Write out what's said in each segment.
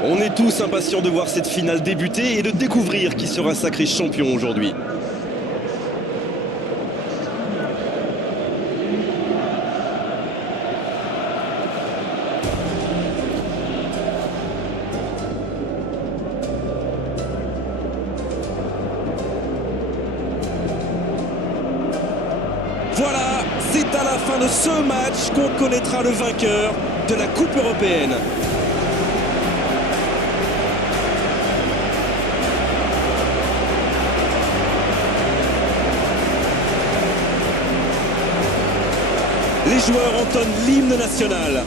On est tous impatients de voir cette finale débuter et de découvrir qui sera sacré champion aujourd'hui. Voilà, c'est à la fin de ce match qu'on connaîtra le vainqueur de la Coupe européenne. Les joueurs entonnent l'hymne national.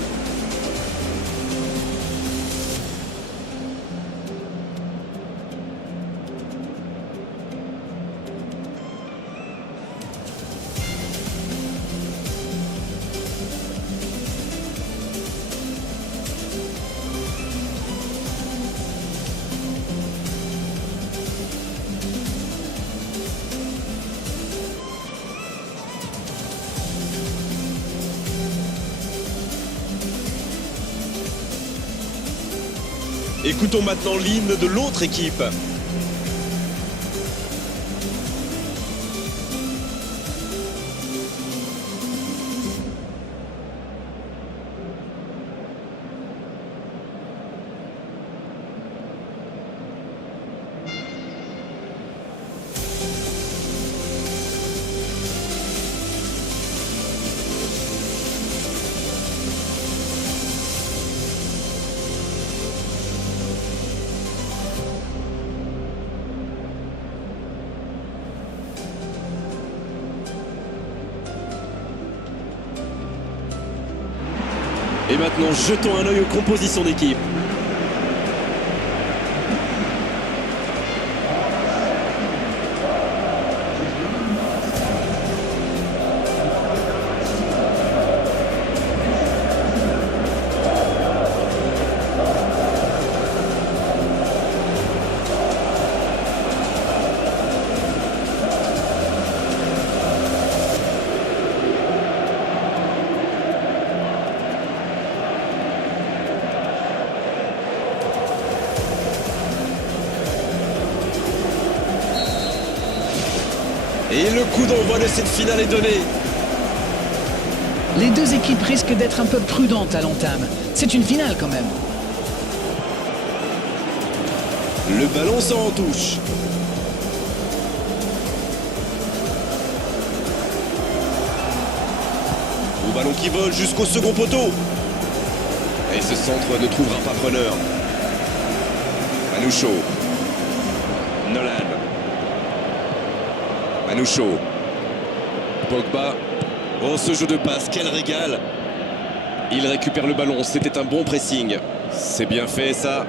Écoutons maintenant l'hymne de l'autre équipe. Et maintenant, jetons un œil aux compositions d'équipe. Et le coup d'envoi de cette finale est donné. Les deux équipes risquent d'être un peu prudentes à l'entame. C'est une finale quand même. Le ballon sort en touche. Le ballon qui vole jusqu'au second poteau. Et ce centre ne trouvera pas preneur. Manoucho. Nolan. Manoucho. Pogba. Oh, ce jeu de passe, quel régal. Il récupère le ballon, c'était un bon pressing. C'est bien fait ça.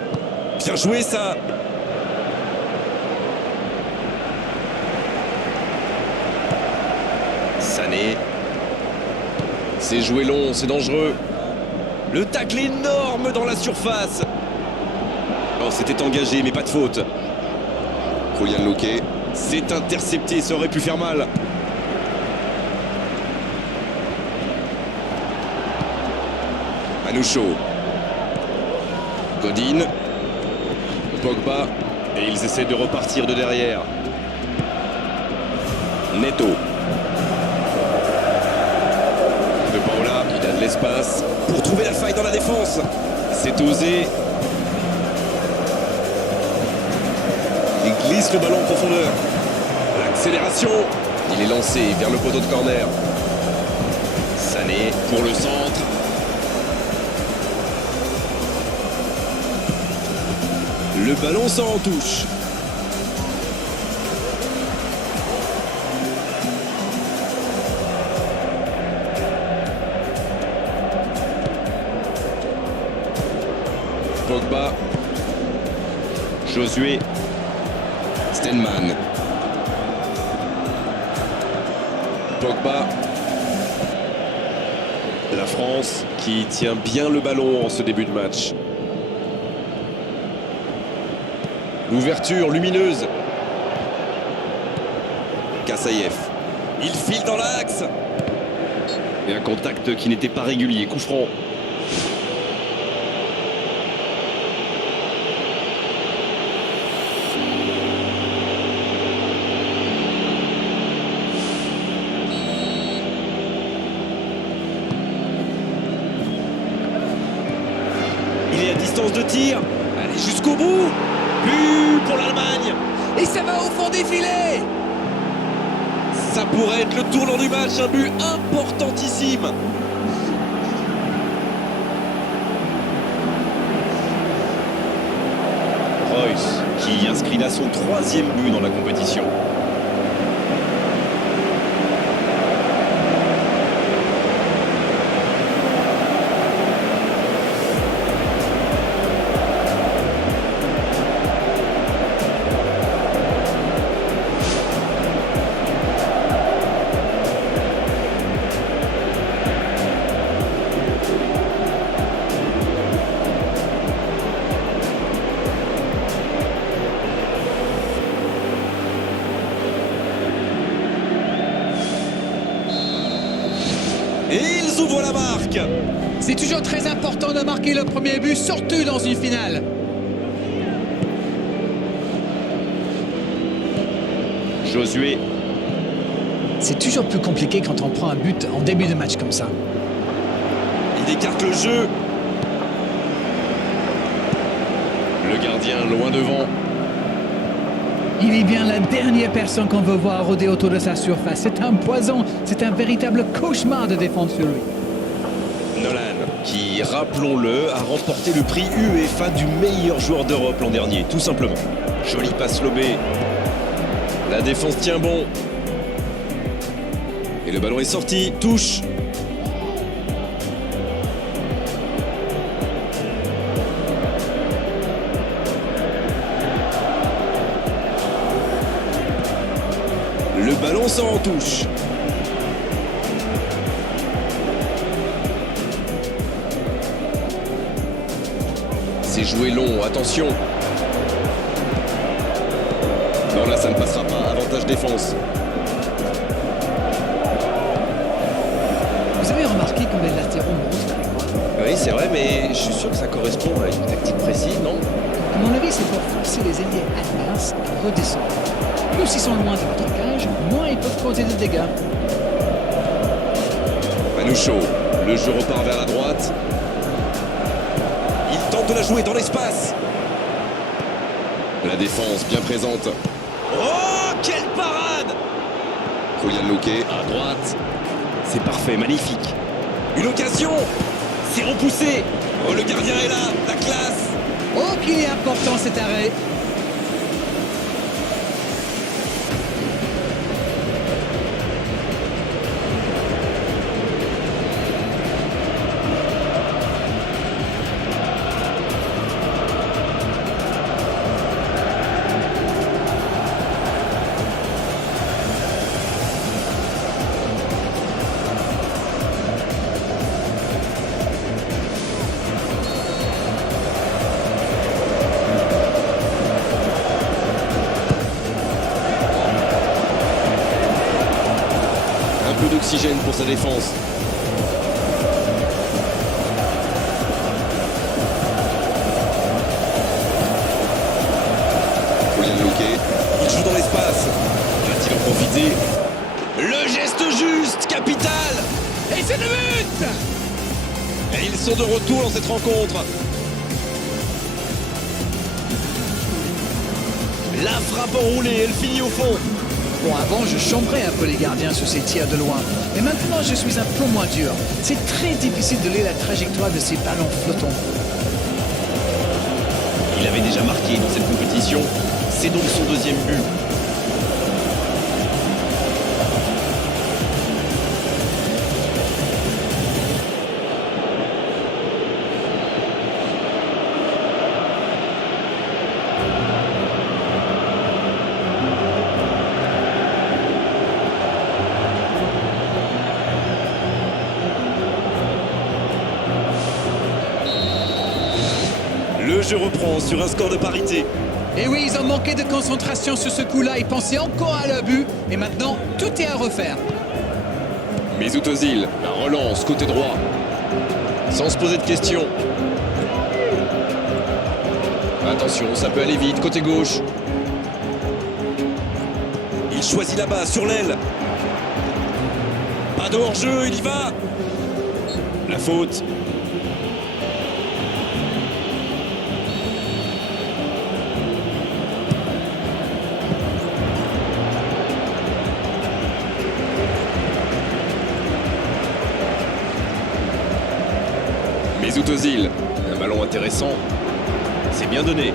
Bien joué ça. Sané. C'est joué long, c'est dangereux. Le tacle énorme dans la surface. Oh, c'était engagé, mais pas de faute. Julian Luque. C'est intercepté, ça aurait pu faire mal. Manoucho. Godin. Pogba. Et ils essaient de repartir de derrière. Neto. De Paola, il a de l'espace pour trouver la faille dans la défense. C'est osé. Il glisse le ballon en profondeur. L'accélération. Il est lancé vers le poteau de corner. Sané pour le centre. Le ballon sort en touche. Pogba. Josué. Stenman. Pogba. La France qui tient bien le ballon en ce début de match. L'ouverture lumineuse. Kassaïev. Il file dans l'axe. Et un contact qui n'était pas régulier. Coup franc. à distance de tir. Allez, jusqu'au bout. But pour l'Allemagne. Et ça va au fond des filets. Ça pourrait être le tournant du match, un but importantissime. Reus qui inscrit là son 3e but dans la compétition. Et ils ouvrent la marque. C'est toujours très important de marquer le premier but, surtout dans une finale. Josué. C'est toujours plus compliqué quand on prend un but en début de match comme ça. Il écarte le jeu. Le gardien loin devant. Il est bien la dernière personne qu'on veut voir rôder autour de sa surface. C'est un poison, c'est un véritable cauchemar de défendre sur lui. Nolan, qui, rappelons-le, a remporté le prix UEFA du meilleur joueur d'Europe l'an dernier, tout simplement. Jolie passe lobée. La défense tient bon. Et le ballon est sorti, touche. Le ballon sort en touche. C'est joué long, attention. Non, là ça ne passera pas, avantage défense. Vous avez remarqué comme les latéraux montent? Oui, c'est vrai, mais je suis sûr que ça correspond à une tactique précise, non? À mon avis, c'est pour forcer les ailiers adverses à redescendre. Plus ils sont loin de votre cage, moins ils peuvent causer de dégâts. Manoucho, le jeu repart vers la droite. Il tente de la jouer dans l'espace. La défense bien présente. Oh, quelle parade! Julian Luque à droite. C'est parfait, magnifique. Une occasion. C'est repoussé. Oh, le gardien est là, la classe. Oh, qu'il est important cet arrêt! Un peu d'oxygène pour sa défense. Julian Luque, il joue dans l'espace. Va-t-il en profiter? Le geste juste, capital. Et c'est le but! Et ils sont de retour dans cette rencontre. La frappe enroulée, elle finit au fond. Bon, avant, je chambrais un peu les gardiens sur ces tirs de loin. Mais maintenant, je suis un peu moins dur. C'est très difficile de lire la trajectoire de ces ballons flottants. Il avait déjà marqué dans cette compétition. C'est donc son 2e but. Le jeu reprend sur un score de parité. Et oui, ils ont manqué de concentration sur ce coup-là. Ils pensaient encore à leur but. Et maintenant, tout est à refaire. Mesut Özil, la relance côté droit. Sans se poser de questions. Attention, ça peut aller vite, côté gauche. Il choisit là-bas, sur l'aile. Pas de hors-jeu, il y va. La faute. Özil. Un ballon intéressant. C'est bien donné.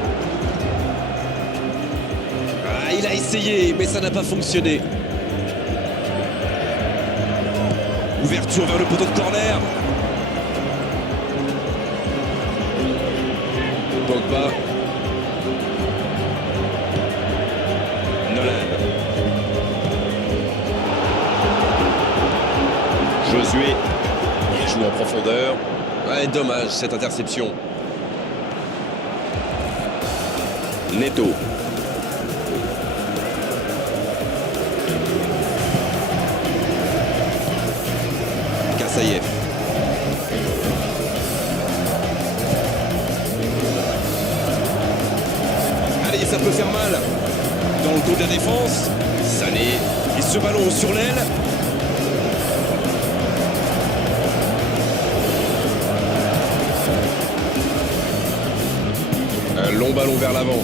Ah, il a essayé, mais ça n'a pas fonctionné. Ouverture vers le poteau de corner. Pogba. Nolan. Josué. Il joue en profondeur. Ouais, dommage cette interception. Neto. Kassayev. Allez, ça peut faire mal. Dans le dos de la défense, Sané. Et ce ballon sur l'aile. Un long ballon vers l'avant.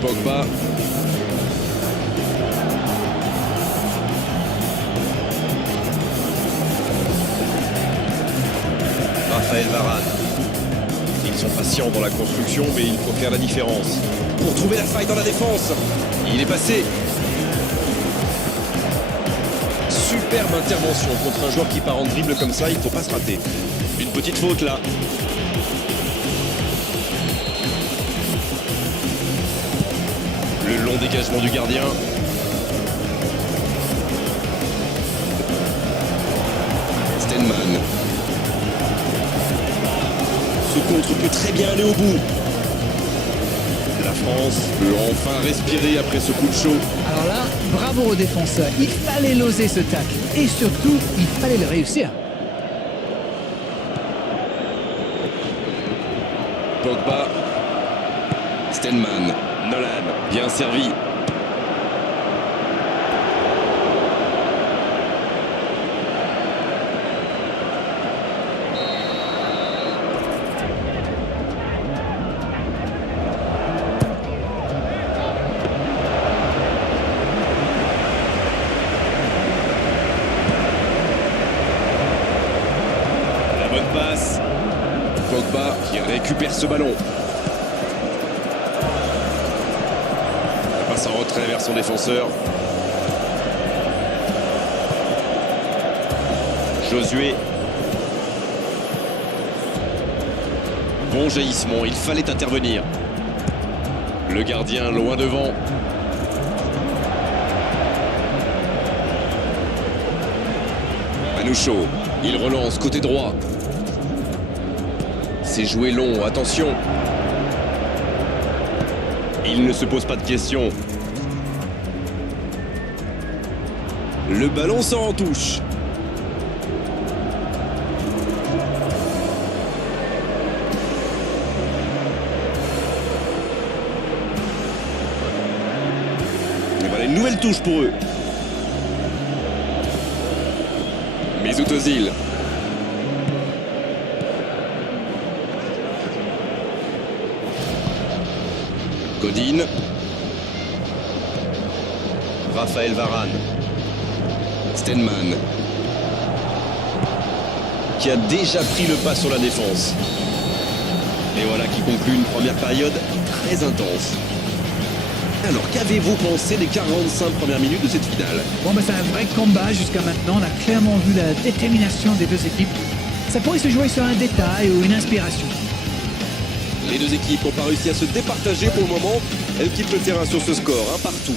Pogba. Raphaël Varane. Ils sont patients dans la construction, mais il faut faire la différence. Pour trouver la faille dans la défense. Il est passé. Superbe intervention contre un joueur qui part en dribble comme ça, il ne faut pas se rater. Une petite faute là. Le long dégagement du gardien. Stenman. Ce contre peut très bien aller au bout. La France peut enfin respirer après ce coup de chaud. Alors là, bravo aux défenseurs. Il fallait l'oser ce tacle. Et surtout, il fallait le réussir. Pogba. Stenman. Nolan. Bien servi. La bonne passe. Pogba qui récupère ce ballon. En retrait vers son défenseur. Josué. Bon jaillissement, il fallait intervenir. Le gardien loin devant. Manoucho, il relance côté droit. C'est joué long, attention. Il ne se pose pas de questions. Le ballon sort en touche. Et voilà une nouvelle touche pour eux. Mesut Özil. Godin. Raphaël Varane. Stenman. Qui a déjà pris le pas sur la défense. Et voilà qui conclut une première période très intense. Alors, qu'avez-vous pensé des 45 premières minutes de cette finale? Bon, c'est un vrai combat jusqu'à maintenant. On a clairement vu la détermination des deux équipes. Ça pourrait se jouer sur un détail ou une inspiration. Les deux équipes n'ont pas réussi à se départager pour le moment. Elles quittent le terrain sur ce score, un partout.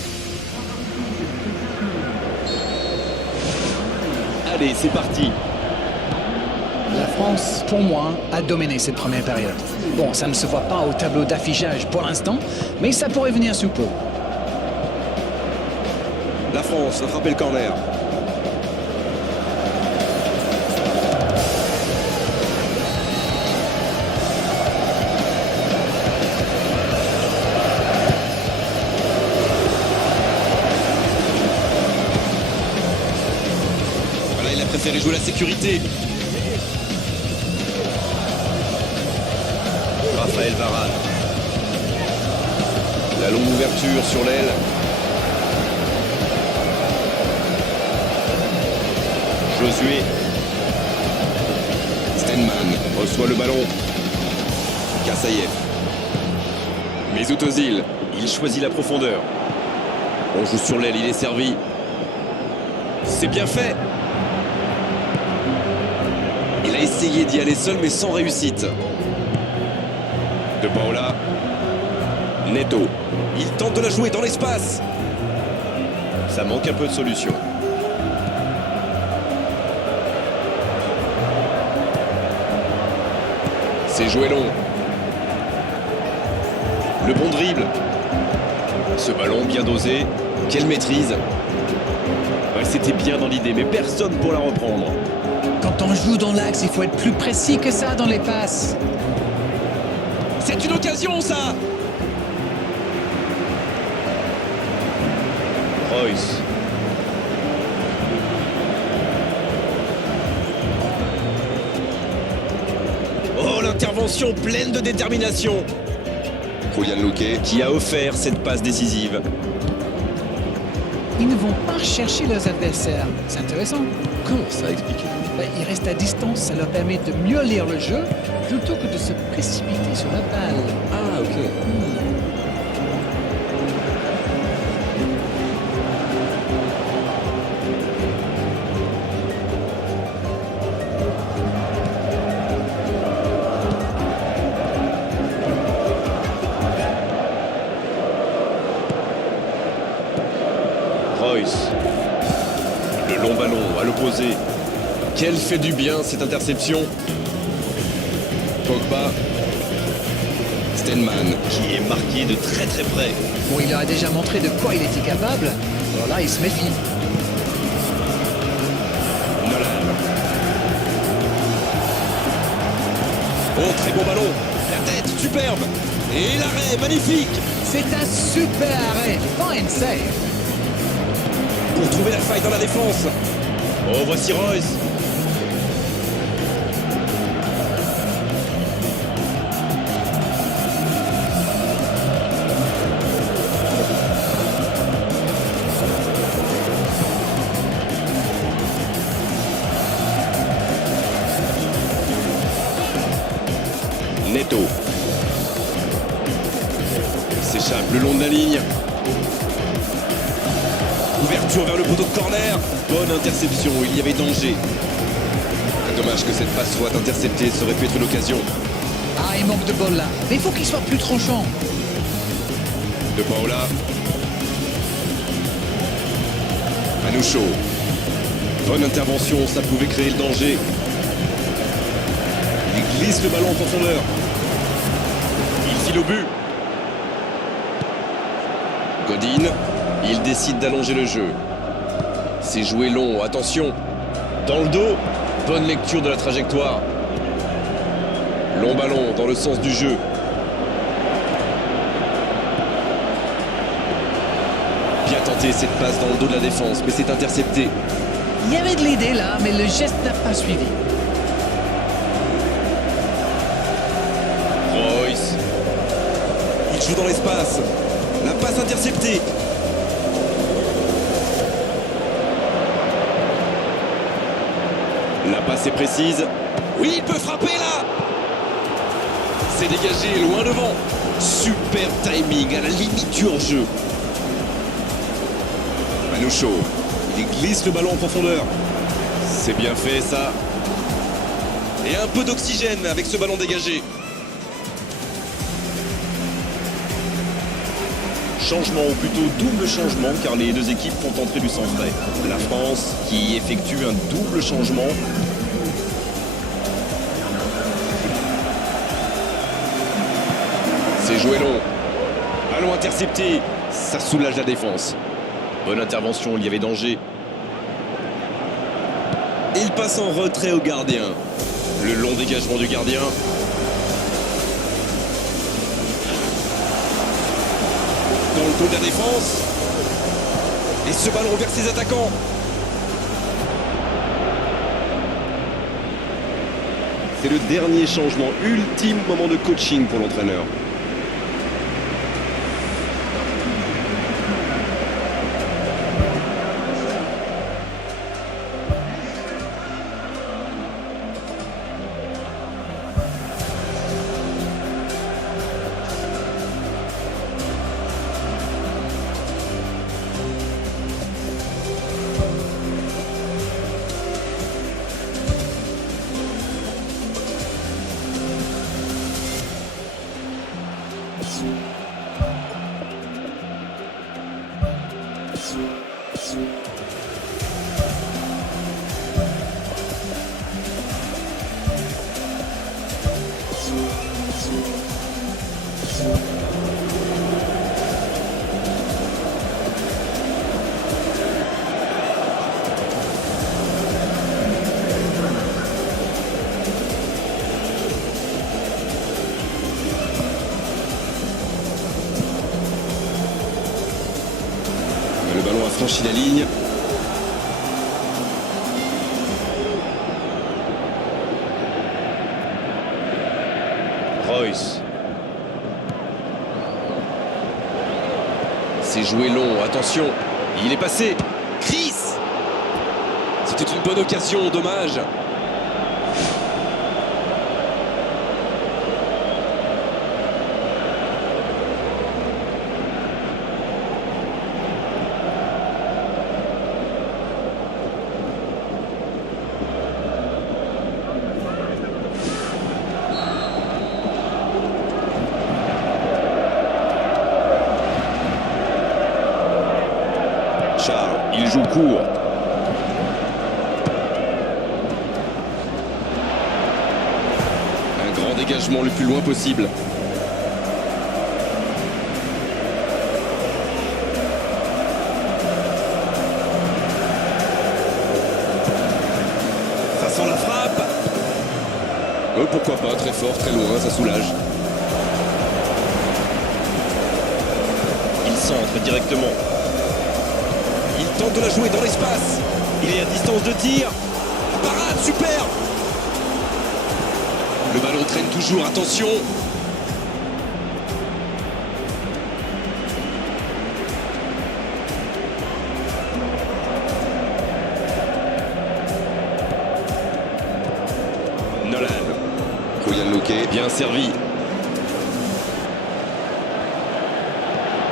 Allez, c'est parti. La France, pour moi, a dominé cette première période. Bon, ça ne se voit pas au tableau d'affichage pour l'instant, mais ça pourrait venir sous peu. La France a frappé le corner. Voilà, il a préféré jouer la sécurité. Raphaël Varane. La longue ouverture sur l'aile. Josué. Stenman. Reçoit le ballon. Kassayev. Mesut Özil. Il choisit la profondeur. On joue sur l'aile, il est servi. C'est bien fait. Il a essayé d'y aller seul mais sans réussite. De Paula. Neto. Il tente de la jouer dans l'espace. Ça manque un peu de solution. C'est joué long. Le bon dribble. Ce ballon bien dosé. Quelle maîtrise. Ouais, c'était bien dans l'idée, mais personne pour la reprendre. Quand on joue dans l'axe, il faut être plus précis que ça dans les passes. C'est une occasion, ça. Royce. Oh, l'intervention pleine de détermination. Julian Luque qui a offert cette passe décisive. Ils ne vont pas chercher leurs adversaires. C'est intéressant. Comment ça explique? Ils restent à distance, ça leur permet de mieux lire le jeu plutôt que de se précipiter sur la balle. Ah, ok. Royce. Le long ballon à l'opposé. Quelle fait du bien cette interception. Pogba. Stenman qui est marqué de très très près. Bon, il leur a déjà montré de quoi il était capable. Alors là, il se méfie. Nolan. Oh, très bon ballon. La tête, superbe. Et l'arrêt, magnifique. C'est un super arrêt. Fine save. Pour trouver la faille dans la défense. Oh, voici Royce. Neto. Il s'échappe le long de la ligne. Ouverture vers le poteau de corner. Bonne interception, il y avait danger. Dommage que cette passe soit interceptée, ça aurait pu être une occasion. Ah, il manque de bol là. Mais il faut qu'il soit plus tranchant. De Paula. Manoucho. Bonne intervention, ça pouvait créer le danger. Il glisse le ballon en profondeur. Il file au but. Godin. Il décide d'allonger le jeu. C'est joué long, attention. Dans le dos, bonne lecture de la trajectoire. Long ballon dans le sens du jeu. Bien tenté cette passe dans le dos de la défense, mais c'est intercepté. Il y avait de l'idée là, mais le geste n'a pas suivi. Royce. Il joue dans l'espace. La passe interceptée. La passe est précise. Oui, il peut frapper là. C'est dégagé, loin devant. Super timing, à la limite du hors-jeu. Manoucho. Il glisse le ballon en profondeur. C'est bien fait ça. Et un peu d'oxygène avec ce ballon dégagé. Changement, ou plutôt double changement, car les deux équipes font entrer du sang frais. La France qui effectue un double changement. C'est joué long. Ballon intercepté. Ça soulage la défense. Bonne intervention, il y avait danger. Il passe en retrait au gardien. Le long dégagement du gardien. Dans le dos de la défense. Et ce ballon vers ses attaquants. C'est le dernier changement, ultime moment de coaching pour l'entraîneur. Le ballon a franchi la ligne. Royce. C'est joué long, attention. Il est passé. Chris. C'était une bonne occasion, dommage. Charles, il joue court. Un grand dégagement le plus loin possible. Ça sent la frappe. Pourquoi pas, très fort, très loin, ça soulage. Il centre directement. Il tente de la jouer dans l'espace. Il est à distance de tir. Parade, super. Le ballon traîne toujours, attention. Nolan. Koyan Loquet, bien servi.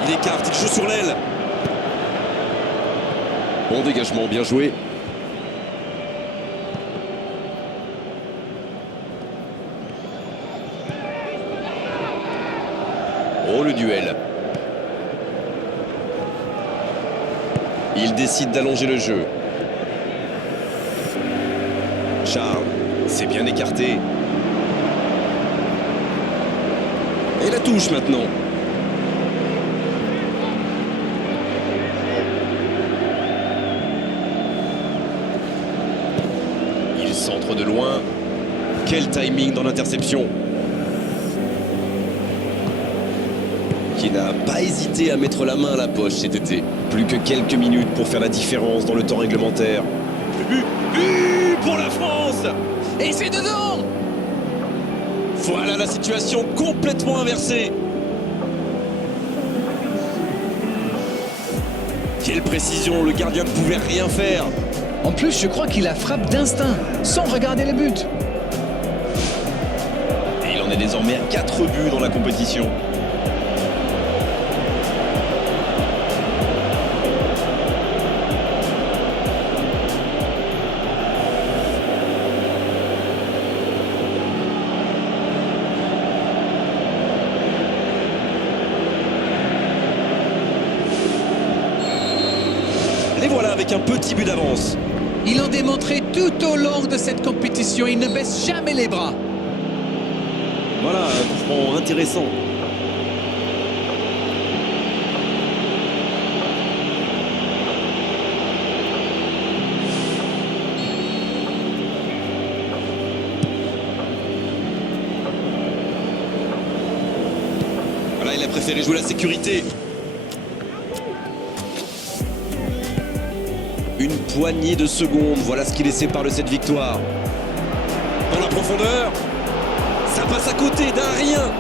Il écarte, il joue sur l'aile. Bon dégagement, bien joué. Oh, le duel. Il décide d'allonger le jeu. Charles, c'est bien écarté. Et la touche maintenant. Il centre de loin. Quel timing dans l'interception. Qui n'a pas hésité à mettre la main à la poche cet été. Plus que quelques minutes pour faire la différence dans le temps réglementaire. But pour la France. Et c'est dedans! Voilà la situation complètement inversée. Quelle précision, le gardien ne pouvait rien faire. En plus, je crois qu'il la frappe d'instinct, sans regarder les buts. Et il en est désormais à 4 buts dans la compétition. Les voilà avec un petit but d'avance. Ils l'ont démontré tout au long de cette compétition. Ils ne baissent jamais les bras. Voilà, un coup franc intéressant. Voilà, il a préféré jouer la sécurité. Une poignée de secondes, voilà ce qui les sépare de cette victoire. Dans la profondeur, ça passe à côté d'un rien.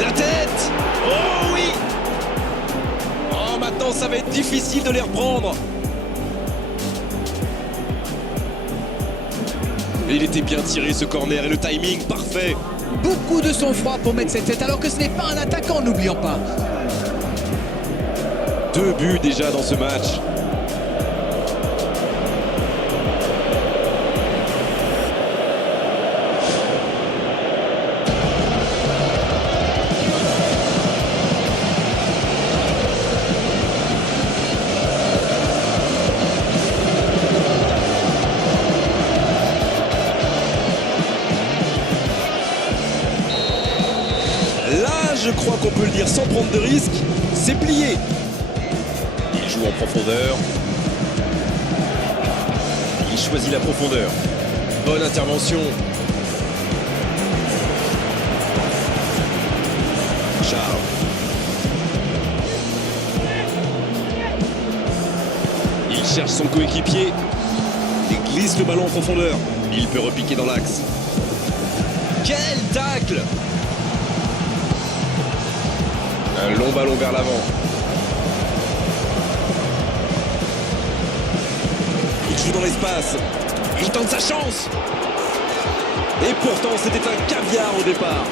La tête! Oh oui! Oh, maintenant ça reprendre. Et il était bien tiré ce corner et le timing parfait. Beaucoup de sang-froid pour mettre cette tête alors que ce n'est pas un attaquant, n'oublions pas. 2 buts déjà dans ce match. Là, je crois qu'on peut le dire sans prendre de risque, c'est plié. Il joue en profondeur. Il choisit la profondeur. Bonne intervention. Charles. Il cherche son coéquipier et glisse le ballon en profondeur. Il peut repiquer dans l'axe. Quel tacle! Un long ballon vers l'avant. Il joue dans l'espace. Il tente sa chance. Et pourtant, c'était un caviar au départ.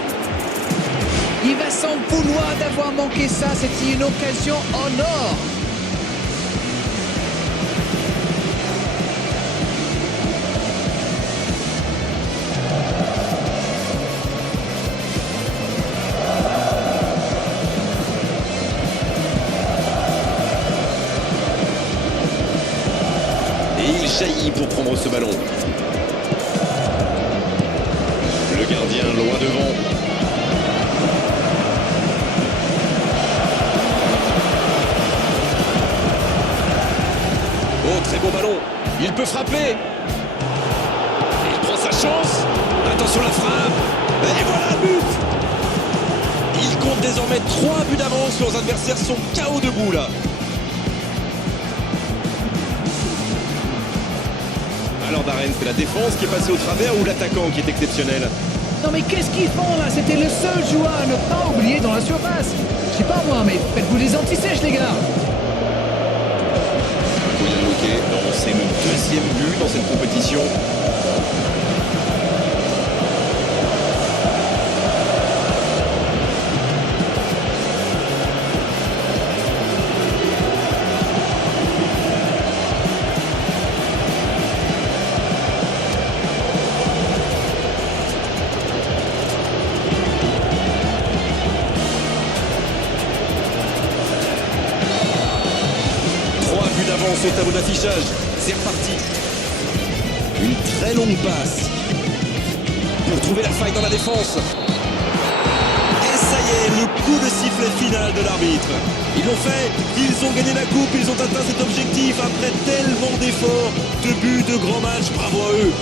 Il va s'en vouloir d'avoir manqué ça. C'était une occasion en or. Et il jaillit pour prendre ce ballon. Le gardien loin devant. Oh, très beau ballon. Il peut frapper. Il prend sa chance. Attention la frappe. Et voilà le but. Il compte désormais 3 buts d'avance. Leurs adversaires sont KO debout là. Alors Darren, c'est la défense qui est passée au travers ou l'attaquant qui est exceptionnel? Non mais qu'est-ce qu'ils font là? C'était le seul joueur à ne pas oublier dans la surface. Je sais pas moi, mais faites-vous des anti-sèches les gars. Non, c'est le 2e but dans cette compétition. D'avance au tableau d'affichage, c'est reparti. Une très longue passe pour trouver la faille dans la défense. Et ça y est, le coup de sifflet final de l'arbitre. Ils l'ont fait, ils ont gagné la coupe, ils ont atteint cet objectif après tellement d'efforts, de buts, de grands matchs, bravo à eux.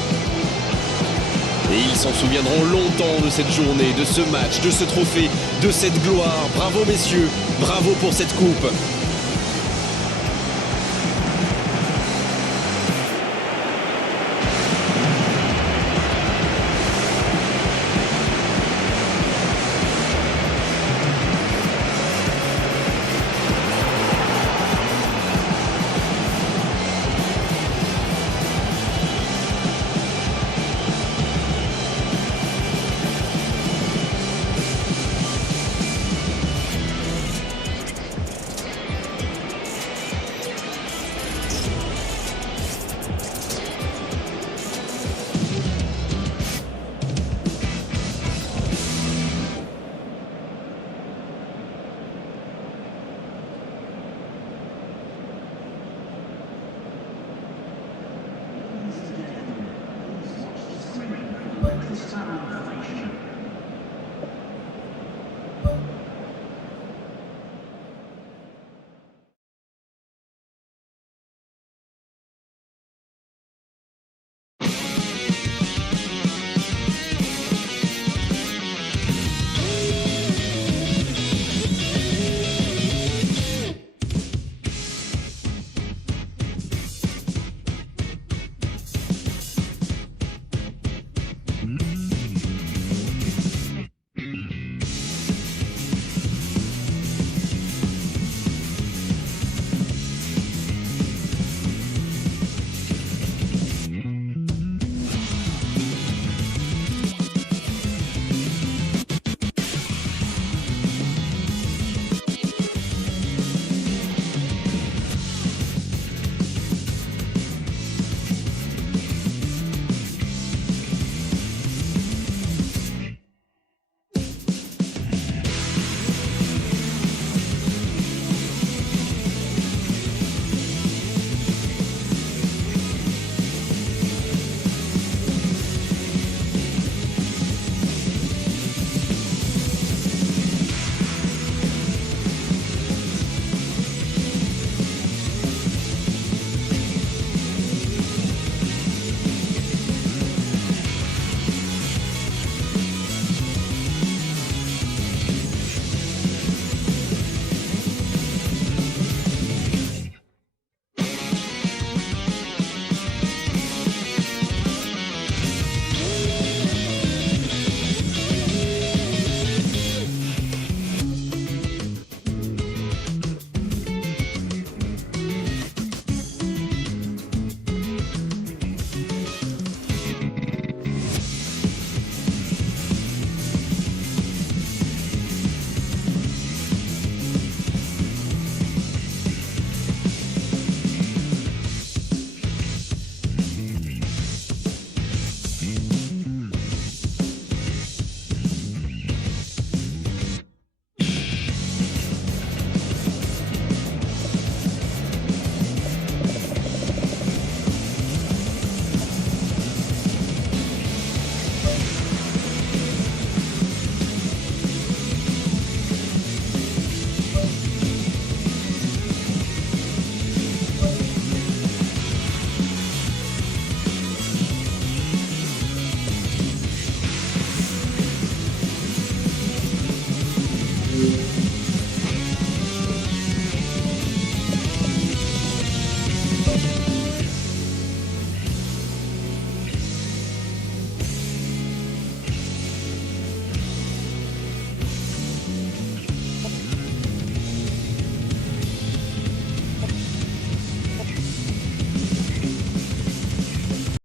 Et ils s'en souviendront longtemps de cette journée, de ce match, de ce trophée, de cette gloire. Bravo messieurs, bravo pour cette coupe. This time,